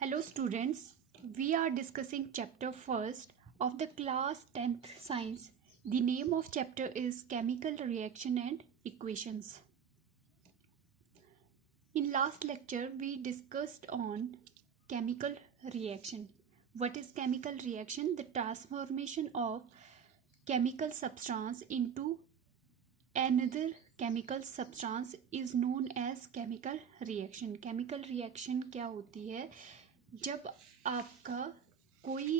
Hello students, we are discussing chapter first of the class 10th science. The name of chapter is chemical reaction and equations. In last lecture we discussed on chemical reaction. What is chemical reaction? The transformation of chemical substance into another chemical substance is known as chemical reaction. Chemical reaction क्या होती है? जब आपका कोई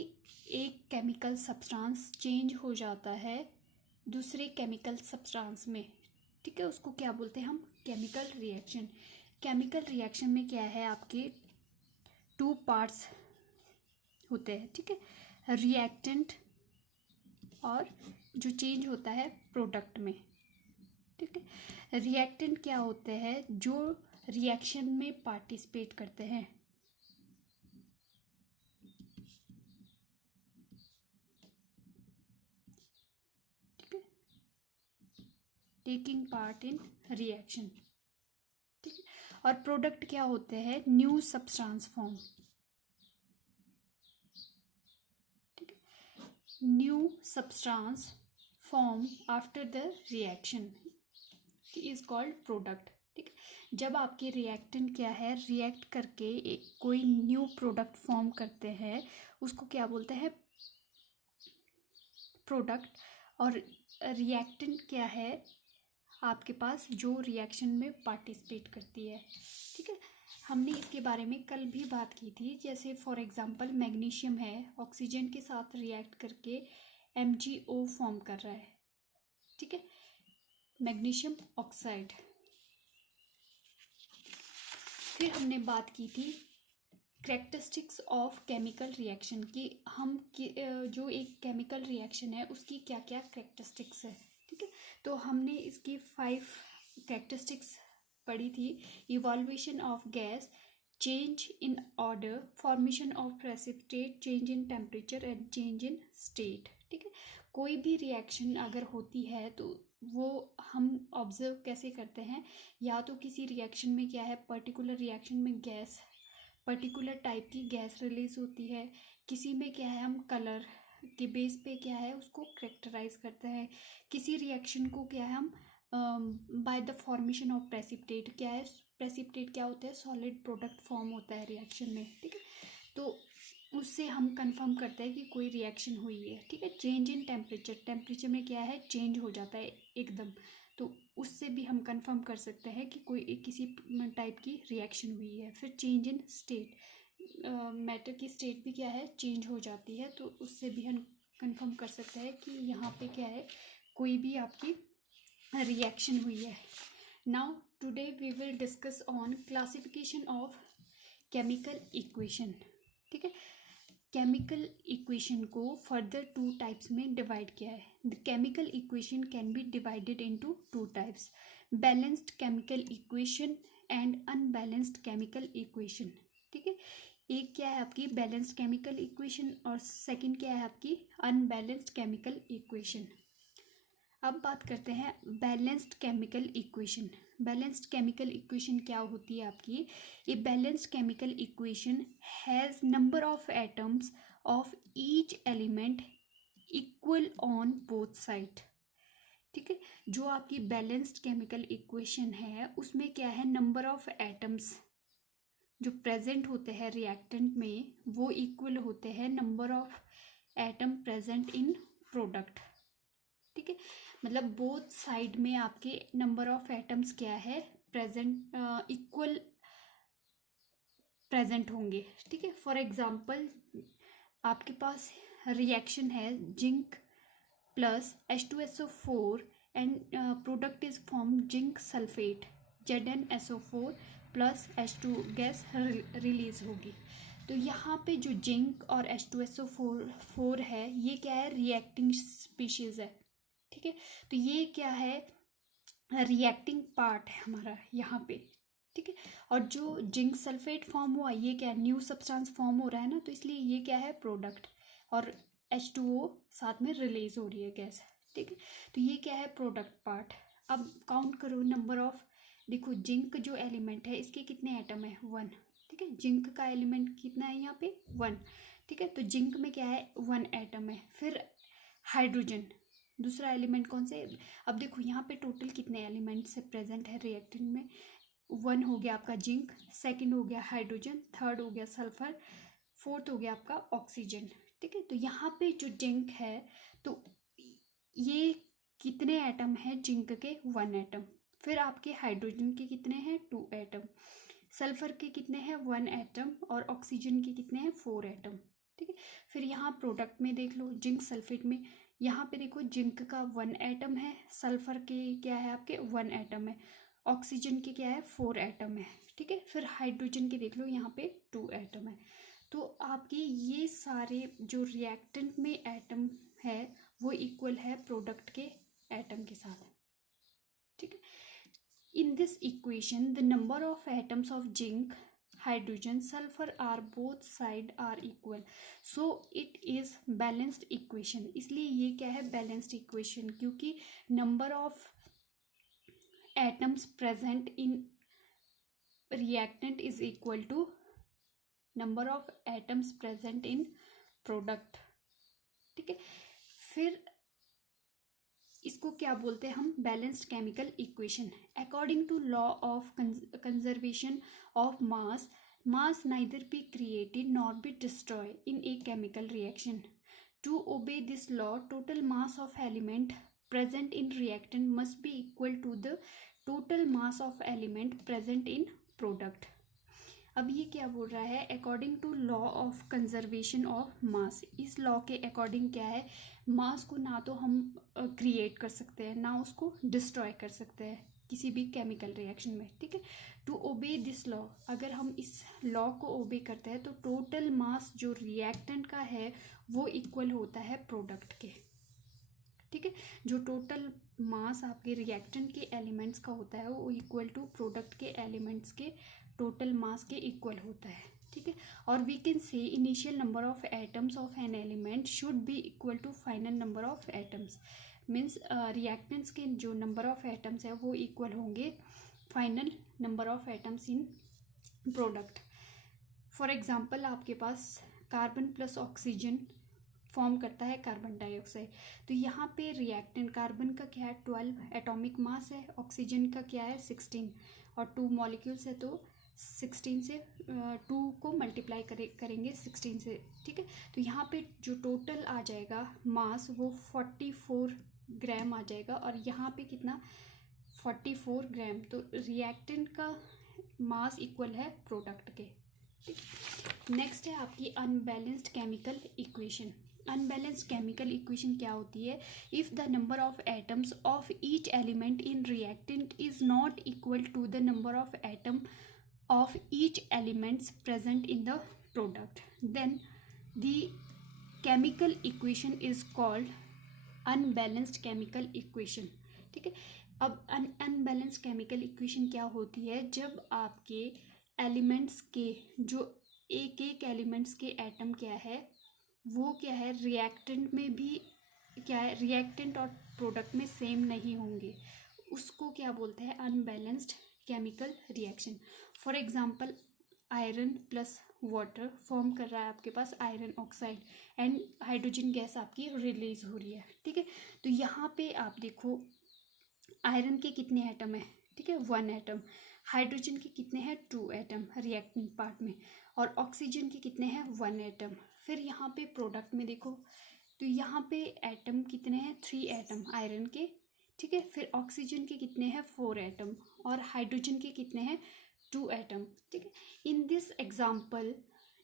एक chemical substance change हो जाता है दूसरे केमिकल सब्सटेंस में, ठीक है, उसको क्या बोलते हैं हम? Chemical reaction. केमिकल रिएक्शन में क्या है, आपके टू पार्ट्स होते हैं, ठीक है, रिएक्टेंट और जो चेंज होता है प्रोडक्ट में, ठीक है. रिएक्टेंट क्या होते हैं? जो रिएक्शन में पार्टिसिपेट करते हैं, टेकिंग पार्ट इन रिएक्शन, ठीक है. और प्रोडक्ट क्या होते हैं? न्यू सब्सटेंस फॉर्म, ठीक है, new substance form after the reaction is called product, ठीक है. जब आपके रिएक्टेंट क्या है, रिएक्ट करके कोई न्यू प्रोडक्ट फॉर्म करते हैं, उसको क्या बोलते हैं? प्रोडक्ट. और रिएक्टेंट क्या है आपके पास? जो रिएक्शन में पार्टिसिपेट करती है, ठीक है. हमने इसके बारे में कल भी बात की थी. जैसे फॉर एग्जांपल मैग्नीशियम है, ऑक्सीजन के साथ रिएक्ट करके MgO फॉर्म कर रहा है, ठीक है, मैग्नीशियम ऑक्साइड. फिर हमने बात की थी कैरेक्टरिस्टिक्स ऑफ केमिकल रिएक्शन की. हम जो एक केमिकल रिएक्शन है उसकी क्या क्या कैरेक्टरिस्टिक्स है, ठीक है. तो हमने इसकी 5 कैरेक्टरिस्टिक्स पढ़ी थी. Evolution of gas, change in order, formation of precipitate, change in temperature and change in state, ठीक है. कोई भी रिएक्शन अगर होती है तो वो हम ऑब्जर्व कैसे करते हैं? या तो किसी रिएक्शन में क्या है, पर्टिकुलर रिएक्शन में गैस, पर्टिकुलर टाइप की गैस रिलीज होती है. किसी में क्या है, हम कलर के बेस पे क्या है उसको करेक्टराइज करते हैं. किसी रिएक्शन को क्या है, हम by the formation of precipitate, क्या है प्रेसिपिटेट, क्या होता है? सॉलिड प्रोडक्ट फॉर्म होता है रिएक्शन में, ठीक है. तो उससे हम कंफर्म करते हैं कि कोई रिएक्शन हुई है, ठीक है. चेंज इन टेम्परेचर, टेम्परेचर में क्या है, चेंज हो जाता है एकदम, तो उससे भी हम कंफर्म कर सकते हैं कि कोई किसी टाइप की रिएक्शन हुई है. फिर चेंज इन स्टेट, मैटर की स्टेट भी क्या है, चेंज हो जाती है, तो उससे भी हम कंफर्म कर सकते हैं कि यहाँ पे क्या है, कोई भी आपकी रिएक्शन हुई है. Now today we will discuss on classification of chemical equation, ठीक है. केमिकल इक्वेशन को फर्दर 2 टाइप्स में डिवाइड किया है. The chemical equation can be divided into 2 types, balanced chemical equation and unbalanced chemical equation, ठीक है. एक क्या है आपकी बैलेंस्ड केमिकल इक्वेशन और सेकंड क्या है आपकी अनबैलेंस्ड केमिकल इक्वेशन. अब बात करते हैं balanced chemical equation. Balanced chemical equation क्या होती है आपकी? A balanced chemical equation has number of atoms of each element equal on both side, ठीक है. जो आपकी बैलेंस्ड केमिकल इक्वेशन है उसमें क्या है, नंबर ऑफ एटम्स जो प्रेजेंट होते हैं रिएक्टेंट में वो इक्वल होते हैं number of atom present in product, ठीक है. मतलब बोथ साइड में आपके नंबर ऑफ एटम्स क्या है, प्रेजेंट, इक्वल प्रेजेंट होंगे, ठीक है. फॉर एग्जांपल आपके पास रिएक्शन है zinc plus H2SO4 and product is form zinc sulphate, ZnSO4 plus H2 gas release होगी. तो यहाँ पे जो जिंक और H2SO4 है ये क्या है, रिएक्टिंग स्पीशीज है, ठीक है. तो ये क्या है, रिएक्टिंग पार्ट है हमारा यहाँ पे, ठीक है. और जो जिंक सल्फेट फॉर्म हुआ ये क्या है, न्यू सब्सटेंस फॉर्म हो रहा है ना, तो इसलिए ये क्या है, प्रोडक्ट. और H2O साथ में रिलीज हो रही है गैस, ठीक है. तो ये क्या है, प्रोडक्ट पार्ट. अब काउंट करो नंबर ऑफ, देखो जिंक जो एलिमेंट है इसके कितने एटम है, 1, ठीक है। जिंक का एलिमेंट कितना है यहाँ पे 1, ठीक है। तो जिंक में क्या है 1 एटम है। फिर हाइड्रोजन दूसरा एलिमेंट कौन से, अब देखो यहाँ पे टोटल कितने एलिमेंट्स से प्रेजेंट है रिएक्टेंट में, 1 हो गया आपका जिंक, सेकंड हो गया हाइड्रोजन, थर्ड हो गया सल्फर, फोर्थ हो गया आपका ऑक्सीजन, ठीक है। तो यहाँ पे जो जिंक है तो ये कितने एटम है जिंक के 1 एटम। फिर आपके हाइड्रोजन के कितने हैं 2 एटम, सल्फर के कितने हैं 1 एटम और ऑक्सीजन के कितने हैं 4 एटम, ठीक है। फिर यहाँ प्रोडक्ट में देख लो जिंक सल्फेट में, यहाँ पे देखो जिंक का 1 एटम है, सल्फर के क्या है आपके 1 एटम है, ऑक्सीजन के क्या है 4 एटम है, ठीक है। फिर हाइड्रोजन के देख लो यहाँ पे 2 एटम है। तो आपके ये सारे जो रिएक्टेंट में एटम है वो इक्वल है प्रोडक्ट के एटम के साथ, ठीक है। In this equation the number of atoms of zinc hydrogen sulphur are both side are equal, so it is balanced equation. इसलिए ये क्या है बैलेंस्ड इक्वेशन, क्योंकि number of atoms present in reactant is equal to number of atoms present in product, ठीक है। फिर इसको क्या बोलते हैं हम balanced chemical equation. According to law of conservation of mass, mass neither be created nor be destroyed in a chemical reaction. To obey this law, total mass of element present in reactant must be equal to the total mass of element present in product. अब ये क्या बोल रहा है according to law of conservation of mass, इस law के according क्या है मास को ना तो हम क्रिएट कर सकते हैं ना उसको डिस्ट्रॉय कर सकते हैं किसी भी केमिकल रिएक्शन में, ठीक है। टू ओबे दिस लॉ, अगर हम इस लॉ को ओबे करते हैं तो टोटल मास जो रिएक्टेंट का है वो इक्वल होता है प्रोडक्ट के, ठीक है। जो टोटल मास आपके रिएक्टेंट के एलिमेंट्स का होता है वो इक्वल टू प्रोडक्ट के एलिमेंट्स के टोटल मास के इक्वल होता है, ठीक है। और we can say initial number of atoms of an element should be equal to final number of atoms, means reactants के जो नंबर ऑफ एटम्स है वो इक्वल होंगे final number of atoms in product. For example आपके पास carbon plus oxygen form करता है carbon dioxide, तो यहाँ पे रिएक्टेंट कार्बन का क्या है 12 एटॉमिक मास है, ऑक्सीजन का क्या है 16 और 2 मॉलिक्यूल्स है तो 16 से 2 को मल्टीप्लाई करेंगे 16 से, ठीक है। तो यहाँ पे जो टोटल आ जाएगा मास वो 44 ग्राम आ जाएगा और यहाँ पे कितना 44 ग्राम, तो रिएक्टेंट का मास इक्वल है प्रोडक्ट के, ठीक। नेक्स्ट है आपकी unbalanced chemical equation. Unbalanced chemical equation क्या होती है, if the number of atoms of each element in reactant is not equal to the number of atom of each elements present in the product, then the chemical equation is called unbalanced chemical equation, ठीक है। अब unbalanced chemical equation क्या होती है, जब आपके elements के जो एक एक एलिमेंट्स के एटम क्या है वो क्या है रिएक्टेंट में भी क्या है रिएक्टेंट और प्रोडक्ट में सेम नहीं होंगे, उसको क्या बोलते हैं unbalanced chemical reaction. For example iron plus water form कर रहा है आपके पास iron oxide and hydrogen gas आपकी रिलीज हो रही है, ठीक है। तो यहाँ पे आप देखो आयरन के कितने एटम है, ठीक है 1 एटम, हाइड्रोजन के कितने हैं 2 एटम रिएक्टेंट पार्ट में और ऑक्सीजन के कितने हैं 1 एटम। फिर यहाँ पे प्रोडक्ट में देखो तो यहाँ पे एटम कितने हैं 3 एटम आयरन के, ठीक है। फिर ऑक्सीजन के कितने हैं 4 एटम और हाइड्रोजन के कितने हैं 2 एटम, ठीक है। In this example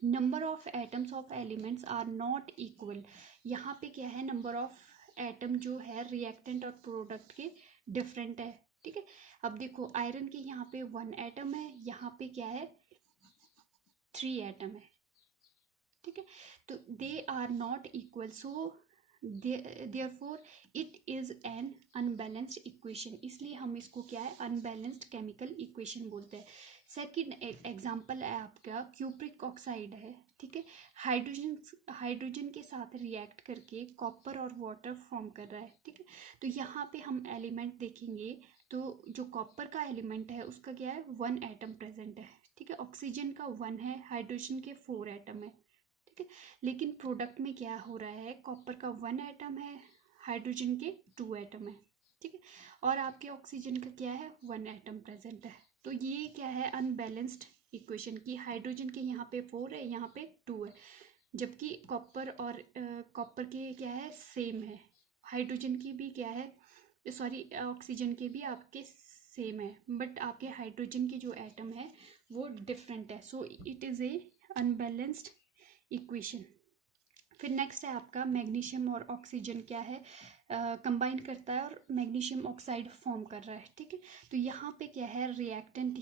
number of atoms of elements are not equal, यहाँ पे क्या है नंबर ऑफ एटम जो है रिएक्टेंट और प्रोडक्ट के डिफरेंट है, ठीक है। अब देखो आयरन के यहाँ पे 1 एटम है, यहाँ पे क्या है 3 एटम है, ठीक है। तो they are not equal, so therefore it is an unbalanced equation, इसलिए हम इसको क्या है अनबैलेंस्ड केमिकल इक्वेशन बोलते हैं। सेकंड एग्जांपल है आपका क्यूप्रिक ऑक्साइड है, ठीक है। हाइड्रोजन के साथ रिएक्ट करके कॉपर और वाटर फॉर्म कर रहा है, ठीक है। तो यहाँ पे हम एलिमेंट देखेंगे तो जो कॉपर का एलिमेंट है उसका क्या है 1 एटम प्रेजेंट है, ठीक है। ऑक्सीजन का 1 है, हाइड्रोजन के 4 एटम है, ठीक है। लेकिन प्रोडक्ट में क्या हो रहा है, कॉपर का 1 एटम है, हाइड्रोजन के 2 एटम है, ठीक है। और आपके ऑक्सीजन का क्या है, 1 एटम प्रेजेंट है। तो ये क्या है, अनबैलेंस्ड इक्वेशन की हाइड्रोजन के यहाँ पे 4 है, यहाँ पे 2 है, जबकि कॉपर और कॉपर के क्या है, सेम है। हाइड्रोजन की भी क्या है, सॉरी ऑक्सीजन के भी आपके सेम है, बट आपके हाइड्रोजन के जो एटम है वो डिफरेंट है। So it is a unbalanced equation. फिर नेक्स्ट है आपका मैग्नीशियम और ऑक्सीजन क्या है, कंबाइन करता है और मैग्नीशियम ऑक्साइड फॉर्म कर रहा है, ठीक है। तो यहाँ पे क्या है, रिएक्टेंट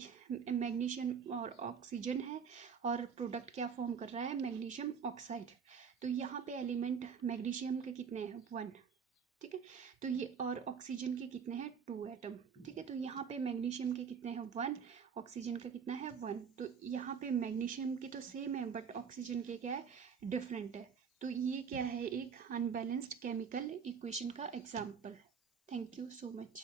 मैग्नीशियम और ऑक्सीजन है, और प्रोडक्ट क्या फॉर्म कर रहा है, मैग्नीशियम ऑक्साइड। तो यहाँ पे एलिमेंट मैग्नीशियम के कितने हैं, 1, ठीक है। तो ये और ऑक्सीजन के कितने हैं, 2 एटम, ठीक है। तो यहाँ पे मैग्नीशियम के कितने हैं, 1, ऑक्सीजन का कितना है, 1। तो यहाँ पे मैग्नीशियम के तो सेम है, बट ऑक्सीजन के क्या है, डिफरेंट है। तो ये क्या है, एक अनबैलेंस्ड केमिकल इक्वेशन का example. Thank you so much.